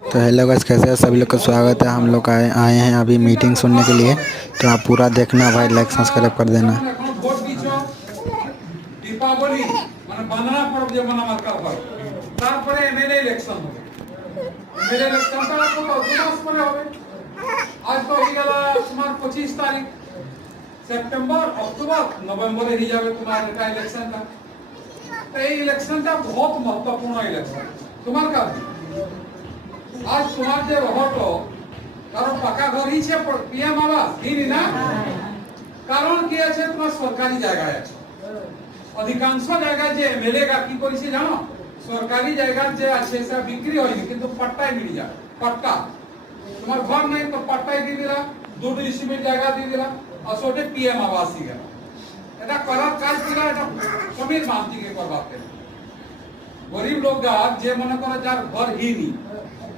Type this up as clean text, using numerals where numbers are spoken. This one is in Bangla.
तो हेलो गाइस, कैसे हैं सभी लोग का स्वागत है। हम लोग आए आए हैं अभी मीटिंग सुनने के लिए। तो आप पूरा देखना भाई, लाइक सब्सक्राइब कर देना। दीपावली মানে বান্দনা পরব যেমন আমার কাপড় তারপরে এমএলএ ইলেকশন হবে। এমএলএ ইলেকশনটা কত 2 মাস পরে হবে। আজ তো হয়ে গেল তোমার 25 তারিখ, সেপ্টেম্বর অক্টোবর নভেম্বরে হয়ে যাবে তোমার এটা ইলেকশনটা। তো এই ইলেকশনটা বহুত महत्वपूर्ण ইলেকশন তোমার কাছে। আজ তোমার যে রহটো কারণ পাকা ঘর হিছে পিএম আবাস দিনই না, কারণ কি আছে তোমার সরকারি জায়গায় আছে। অধিকাংশ জায়গায় যে এমএলএ গা কি করেছে জানো, সরকারি জায়গার যে আছে সেটা বিক্রি হয়নি কিন্তু পট্টায় মিলে যায়। পট্টা তোমার ঘর নেই তো পট্টায় দিয়ে দিলা, 2 ডিসিমিল জায়গা দিয়ে দিলা আর সেটা পিএম আবাস হয়ে গেল। এটা করার কাজ দিলা, এটা সমীর মান্তিকে করবাতে। গরিব লোক গা যে মনে করে যার ঘর হিনি